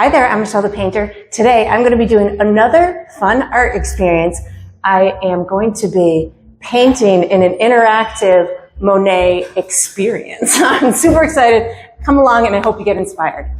Hi there, I'm Michelle the Painter. Today I'm going to be doing another fun art experience. I am going to be painting in an interactive Monet experience. I'm super excited. Come along and I hope you get inspired.